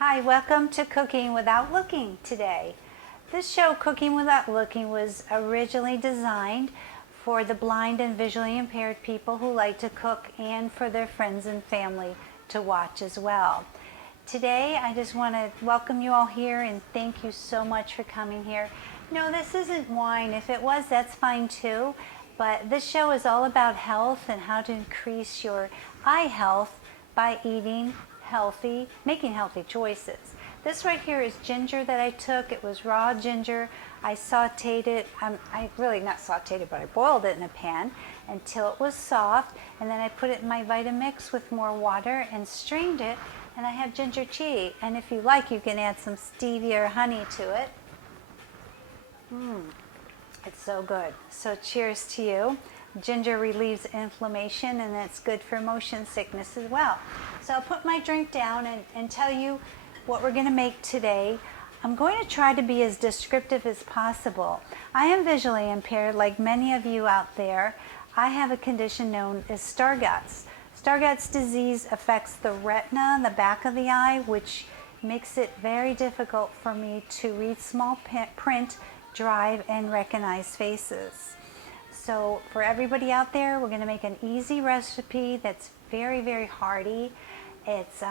Hi, welcome to Cooking Without Looking today. This show, Cooking Without Looking, was originally designed for the blind and visually impaired people who like to cook and for their friends and family to watch as well. Today, I just want to welcome you all here and thank you so much for coming here. No, this isn't wine. If it was, that's fine too. But this show is all about health and how to increase your eye health by eating healthy, making healthy choices. This right here is ginger that I took. It was raw ginger. I sauteed it. I really not sauteed it, but I boiled it in a pan until it was soft. And then I put it in my Vitamix with more water and strained it. And I have ginger tea. And if you like, you can add some stevia or honey to it. It's so good. So cheers to you. Ginger relieves inflammation and it's good for motion sickness as well. So I'll put my drink down and tell you what we're going to make today. I'm going to try to be as descriptive as possible. I am visually impaired like many of you out there. I have a condition known as Stargardt's. Stargardt's disease affects the retina, the back of the eye, which makes it very difficult for me to read small print, drive, and recognize faces. So for everybody out there, we're going to make an easy recipe that's very, very hearty. It's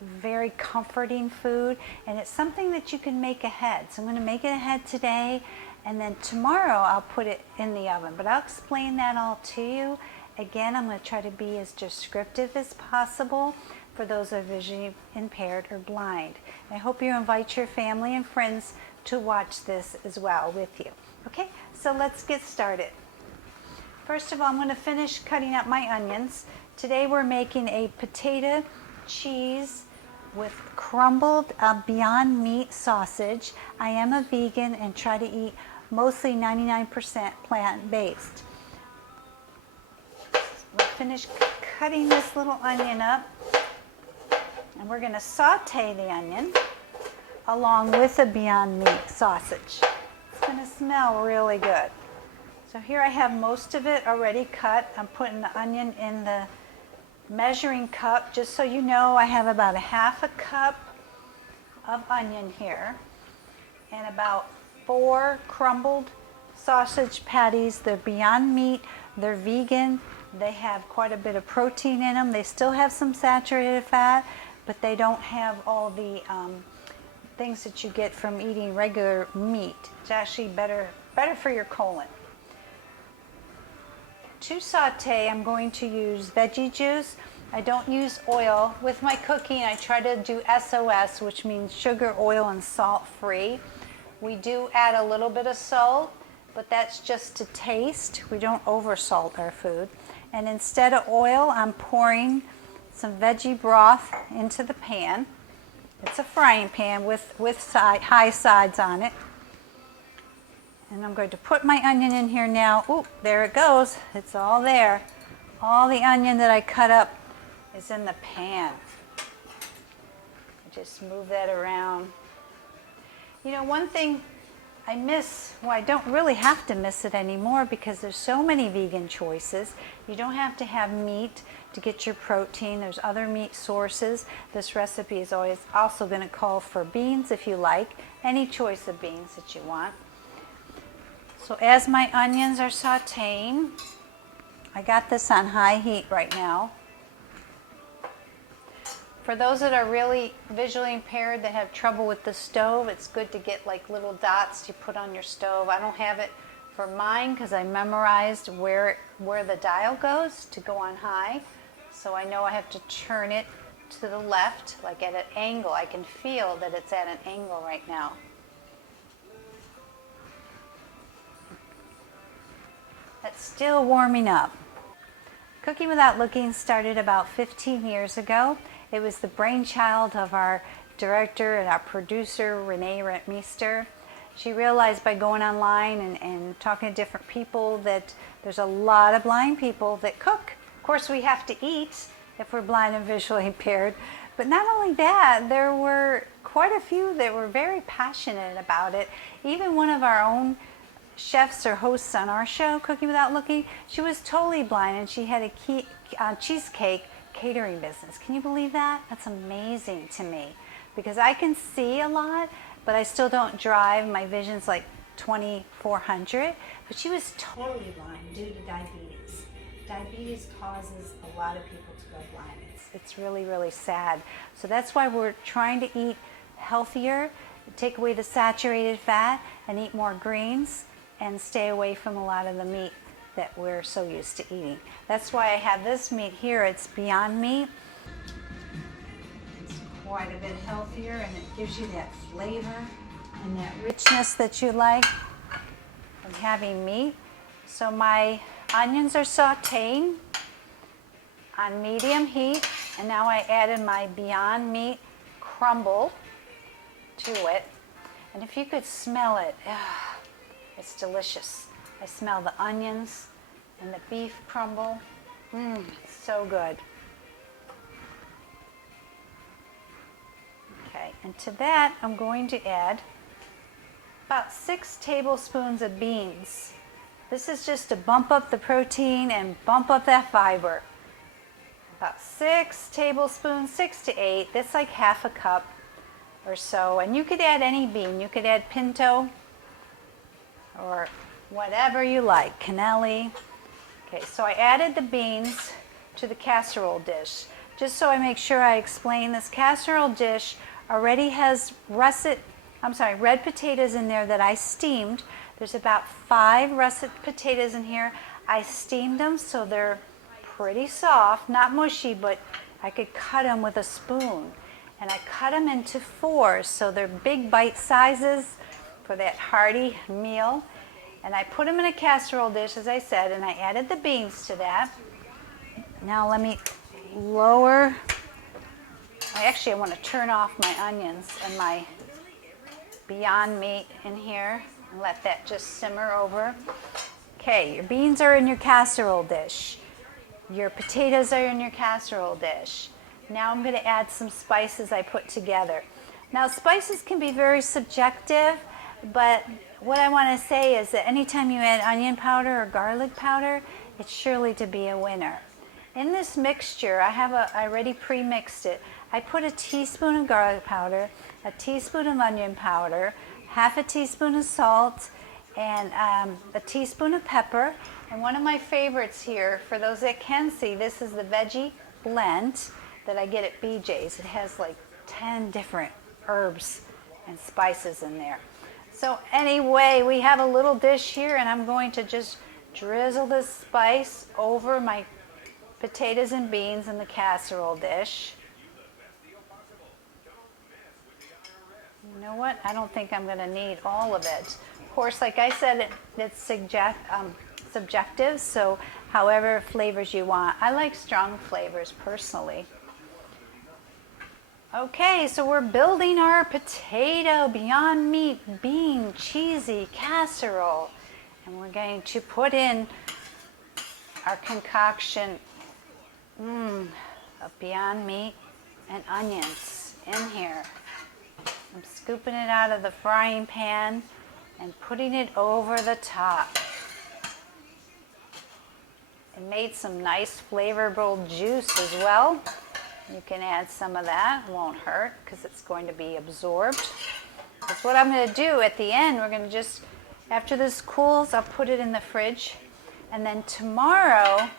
very comforting food, and it's something that you can make ahead. So I'm going to make it ahead today, and then tomorrow I'll put it in the oven. But I'll explain that all to you. Again, I'm going to try to be as descriptive as possible for those who are visually impaired or blind. And I hope you invite your family and friends to watch this as well with you. Okay, so let's get started. First of all, I'm going to finish cutting up my onions. Today we're making a potato cheese with crumbled Beyond Meat sausage. I am a vegan and try to eat mostly 99% plant-based. We'll finish cutting this little onion up, and we're going to saute the onion along with the Beyond Meat sausage. It's going to smell really good. So here I have most of it already cut. I'm putting the onion in the measuring cup. Just so you know, I have about a half a cup of onion here and about 4 crumbled sausage patties. They're Beyond Meat. They're vegan. They have quite a bit of protein in them. They still have some saturated fat, but they don't have all the things that you get from eating regular meat. It's actually better for your colon. To saute, I'm going to use veggie juice. I don't use oil. With my cooking, I try to do SOS, which means sugar, oil, and salt free. We do add a little bit of salt, but that's just to taste. We don't over-salt our food. And instead of oil, I'm pouring some veggie broth into the pan. It's a frying pan with high sides on it. And I'm going to put my onion in here now. Ooh, there it goes. It's all there. All the onion that I cut up is in the pan. Just move that around. You know, one thing I miss, well, I don't really have to miss it anymore because there's so many vegan choices. You don't have to have meat to get your protein. There's other meat sources. This recipe is always also going to call for beans if you like, any choice of beans that you want. So as my onions are sauteing, I got this on high heat right now. For those that are really visually impaired that have trouble with the stove, it's good to get like little dots you put on your stove. I don't have it for mine because I memorized where the dial goes to go on high. So I know I have to turn it to the left, like at an angle. I can feel that it's at an angle right now. It's still warming up. Cooking Without Looking started about 15 years ago. It was the brainchild of our director and our producer, Renee Rentmeester. She realized by going online and talking to different people that there's a lot of blind people that cook. Of course, we have to eat if we're blind and visually impaired. But not only that, there were quite a few that were very passionate about it. Even one of our own chefs or hosts on our show, Cooking Without Looking, she was totally blind and she had a cheesecake catering business. Can you believe that? That's amazing to me. because I can see a lot, but I still don't drive. My vision's like 2400, but she was totally blind due to diabetes. Diabetes causes a lot of people to go blind. It's really, really sad. So that's why we're trying to eat healthier, take away the saturated fat, and eat more greens, and stay away from a lot of the meat that we're so used to eating. That's why I have this meat here. It's Beyond Meat. It's quite a bit healthier, and it gives you that flavor and that richness that you like from having meat. So my onions are sauteing on medium heat, and now I added my Beyond Meat crumble to it. And if you could smell it, it's delicious. I smell the onions and the beef crumble. It's so good. Okay, and to that I'm going to add about 6 tablespoons of beans. This is just to bump up the protein and bump up that fiber. About 6 tablespoons, 6 to 8. That's like half a cup or so. And you could add any bean. You could add pinto or whatever you like, cannelli. Okay, so I added the beans to the casserole dish. Just so I make sure I explain, this casserole dish already has red potatoes in there that I steamed. There's about 5 russet potatoes in here. I steamed them so they're pretty soft, not mushy, but I could cut them with a spoon. And I cut them into 4, so they're big bite sizes for that hearty meal. And I put them in a casserole dish, as I said, and I added the beans to that. Now let me lower, I want to turn off my onions and my Beyond Meat in here and let that just simmer over. Okay, your beans are in your casserole dish. Your potatoes are in your casserole dish. Now I'm going to add some spices I put together. Now spices can be very subjective, but what I want to say is that anytime you add onion powder or garlic powder, it's surely to be a winner. In this mixture, I already pre-mixed it. I put a teaspoon of garlic powder, a teaspoon of onion powder, half a teaspoon of salt, and a teaspoon of pepper. And one of my favorites here, for those that can see, this is the veggie blend that I get at BJ's. It has like 10 different herbs and spices in there. So anyway, we have a little dish here, and I'm going to just drizzle this spice over my potatoes and beans in the casserole dish. You know what? I don't think I'm going to need all of it. Of course, like I said, it's subjective, so however flavors you want. I like strong flavors personally. Okay, so we're building our potato, Beyond Meat, bean, cheesy casserole. And we're going to put in our concoction of Beyond Meat and onions in here. I'm scooping it out of the frying pan and putting it over the top. It made some nice flavorful juice as well. You can add some of that, it won't hurt because it's going to be absorbed. That's what I'm going to do at the end. We're going to just, after this cools, I'll put it in the fridge. And then tomorrow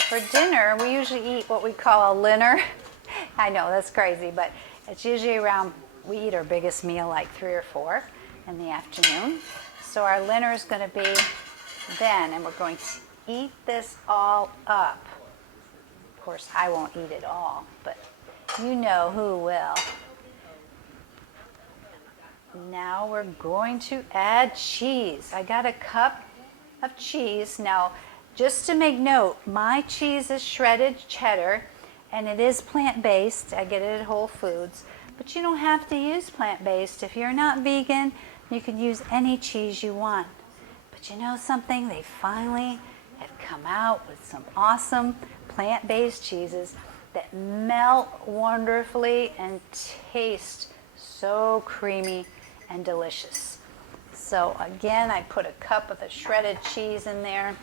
for dinner, we usually eat what we call a dinner. I know, that's crazy, but it's usually around, we eat our biggest meal like 3 or 4 in the afternoon. So our dinner is going to be then, and we're going to eat this all up. Of course, I won't eat it all, but you know who will. Now we're going to add cheese. I got a cup of cheese. Now, just to make note, my cheese is shredded cheddar, and it is plant-based. I get it at Whole Foods, but you don't have to use plant-based. If you're not vegan, you can use any cheese you want. But you know something? They finally have come out with some awesome plant-based cheeses that melt wonderfully and taste so creamy and delicious. So again, I put a cup of the shredded cheese in there.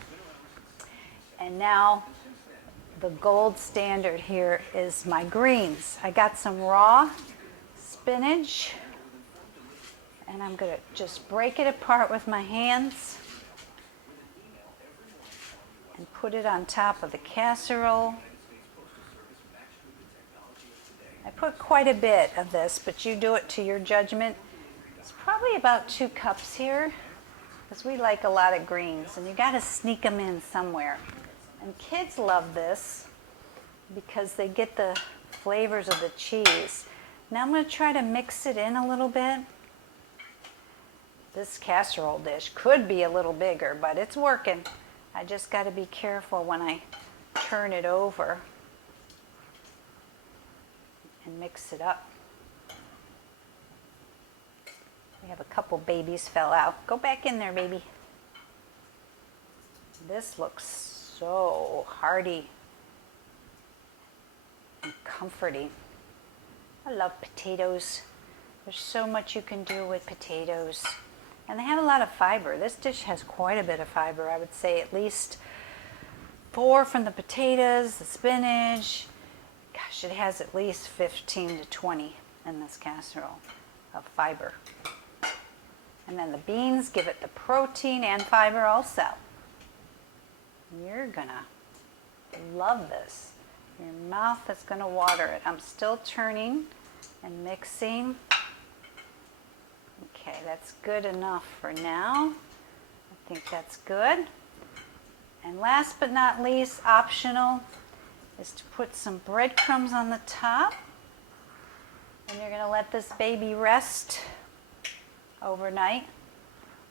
And now the gold standard here is my greens. I got some raw spinach. And I'm going to just break it apart with my hands and put it on top of the casserole. I put quite a bit of this, but you do it to your judgment. It's probably about 2 cups here, because we like a lot of greens, and you got to sneak them in somewhere. And kids love this because they get the flavors of the cheese. Now I'm going to try to mix it in a little bit. This casserole dish could be a little bigger, but it's working. I just got to be careful when I turn it over and mix it up. We have a couple babies fell out. Go back in there, baby. This looks so hearty and comforting. I love potatoes. There's so much you can do with potatoes. And they have a lot of fiber. This dish has quite a bit of fiber. I would say at least 4 from the potatoes, the spinach. Gosh, it has at least 15 to 20 in this casserole of fiber. And then the beans give it the protein and fiber also. You're gonna love this. Your mouth is gonna water it. I'm still turning and mixing. Okay, that's good enough for now. I think that's good. And last but not least, optional, is to put some breadcrumbs on the top. And you're gonna let this baby rest overnight.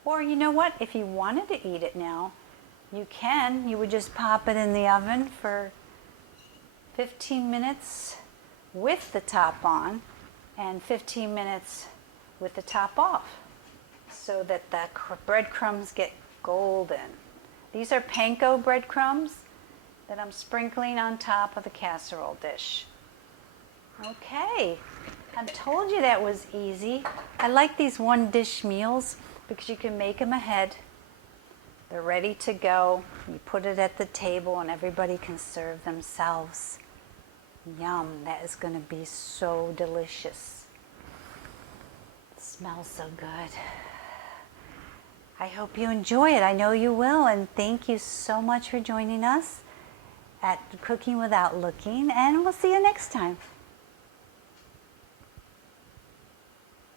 Or you know what, if you wanted to eat it now, you can. You would just pop it in the oven for 15 minutes with the top on and 15 minutes with the top off so that the breadcrumbs get golden. These are panko breadcrumbs that I'm sprinkling on top of the casserole dish. Okay, I told you that was easy. I like these one dish meals because you can make them ahead. They're ready to go. You put it at the table and everybody can serve themselves. Yum, that is going to be so delicious. It smells so good. I hope you enjoy it. I know you will, and thank you so much for joining us at Cooking Without Looking, and we'll see you next time.